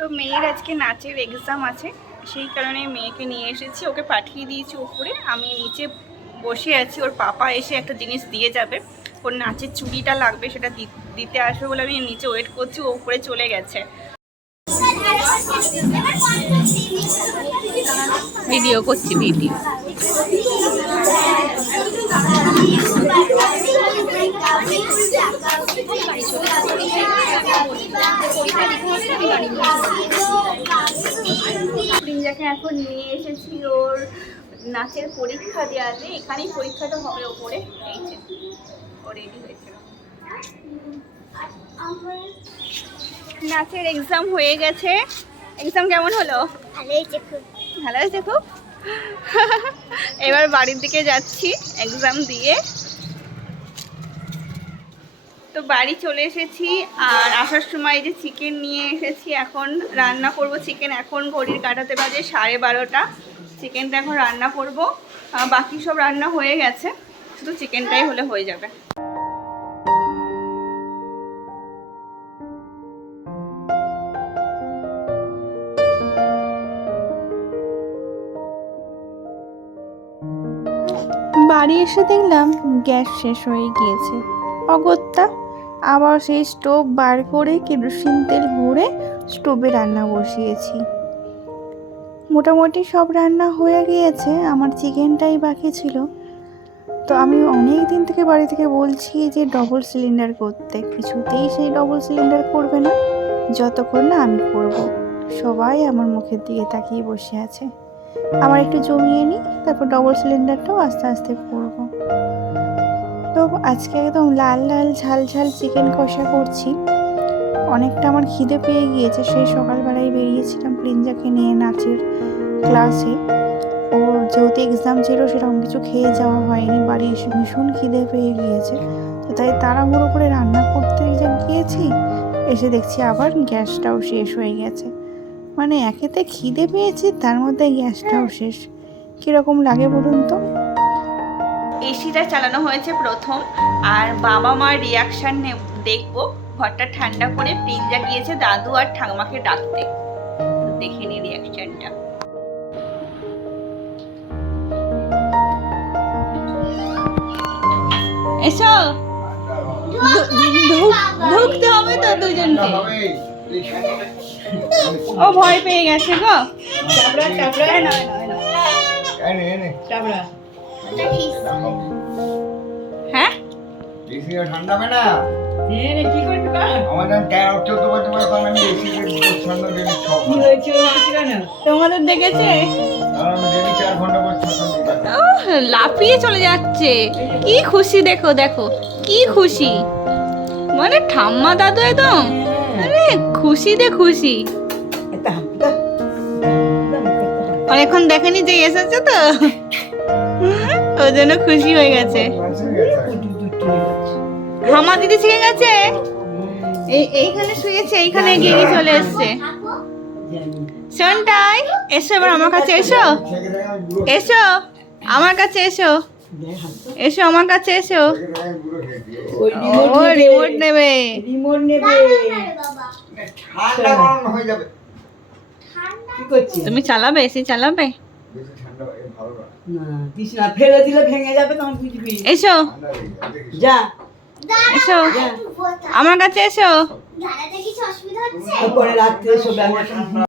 তো মেয়ের আজকে নাচের এক্সাম আছে, সেই কারণে মেয়েকে নিয়ে এসেছি। ওকে পাঠিয়ে দিয়েছি উপরে। আমি নিচে বসে আছি। ওর পাপা এসে একটা জিনিস দিয়ে যাবে। ওর নাচের চুড়িটা লাগবে, সেটা দিতে আসবে বলে আমি নিচে ওয়েট করছি। ও উপরে চলে গেছে। ভিডিও করছি ভিডিও প্রিঞ্জাকে এখন নিয়ে এসেছি ওর নাচের পরীক্ষা দেওয়া দেওয়াতে এখানেই পরীক্ষাটা হবে ওপরে। এই যে ও রেডি হয়েছে নাচের এক্সাম হয়ে গেছে। এক্সাম কেমন হলো? ভালো হয়েছে খুব ভালো হয়েছে খুব? এবার বাড়ির দিকে যাচ্ছি এক্সাম দিয়ে। তো বাড়ি চলে এসেছি আর আসার সময় যে চিকেন নিয়ে এসেছি, এখন রান্না করব চিকেন এখন ঘড়ির কাটাতে বাজে সাড়ে বারোটা। চিকেনটা এখন রান্না করব। বাকি সব রান্না হয়ে গেছে। শুধু চিকেনটাই হলে হয়ে যাবে। বাড়ি এসে দেখলাম গ্যাস শেষ হয়ে গিয়েছে। অগত্যা আবার সেই স্টোভ বার করে কেরোসিন তেল ভরে স্টোভে রান্না বসিয়েছি। মোটামুটি সব রান্না হয়ে গিয়েছে, আমার চিকেনটাই বাকি ছিল। তো আমি অনেক দিন থেকে বাড়ি থেকে বলছি যে ডবল সিলিন্ডার করতে। কিছুতেই সেই ডবল সিলিন্ডার করবে না। যতক্ষণ না আমি করব। সবাই আমার মুখের দিকে তাকিয়ে বসে আছে। আমার একটু জমিয়ে নিই, তারপর ডবল সিলিন্ডারটাও আস্তে আস্তে করব। তো আজকে একদম লাল লাল ঝাল ঝাল চিকেন কষা করছি। অনেকটা আমার খিদে পেয়ে গিয়েছে, সেই সকালবেলায় বেরিয়েছিলাম প্রিঞ্জাকে নিয়ে নাচের ক্লাসে। ওর যেহেতু এক্সাম ছিল, সেরকম কিছু খেয়ে যাওয়া হয়নি, বাড়ি এসে ভীষণ খিদে পেয়ে গিয়েছে। তো তাই তাড়াহুড়ো করে রান্না করতে যে গিয়েছি, এসে দেখছি আবার গ্যাসটাও শেষ হয়ে গেছে। মানে একেতে খিদে পেয়েছি, তার মধ্যে গ্যাসটাও শেষ। কীরকম লাগে বলুন তো? এসিটা চালানো হয়েছে প্রথম আর বাবা মার রিয়াকশান দেখব। ঘরটা ঠান্ডা করে প্রিঞ্জা গিয়েছে দাদু আর ঠাকুমাকে ডাকতে। তো দেখে নি রিয়াকশানটা এসো। ঢুকতে হবে তো দুজনকে। ও ভয় পেয়ে গেছে গো। নাও, এই নাও। হ্যাঁ? ঠান্ডা তোমাদের দেখেছে? লাফিয়ে চলে যাচ্ছে। কি খুশি দেখো দেখো কি খুশি। মানে ঠাম্মা দাদু একদম আরে খুশিতে খুশি। অনেকক্ষণ দেখেনি যে এসেছে তো? ওই জন্য খুশি হয়ে গেছে। হামা দিদি শিখে গেছে? এই এইখানে শুয়েছে এইখানে গিয়ে গিয়ে চলে এসছে। শোনটাই এসো এবার আমার কাছে এসো। এসো আমার কাছে এসো। এসো আমার কাছে এসো। ও রিমোট নেবে। হয়ে যাবে। তুমি চালাবে এসি চালাবে? না। না দিস না ফেলে দিলে ভেঙে যাবে তখন বুঝবি এসো। যা। এসো। আমার কাছে এসো। দাঁড়াতে কিছু অসুবিধা হচ্ছে? তারপরে রাত্রে আমি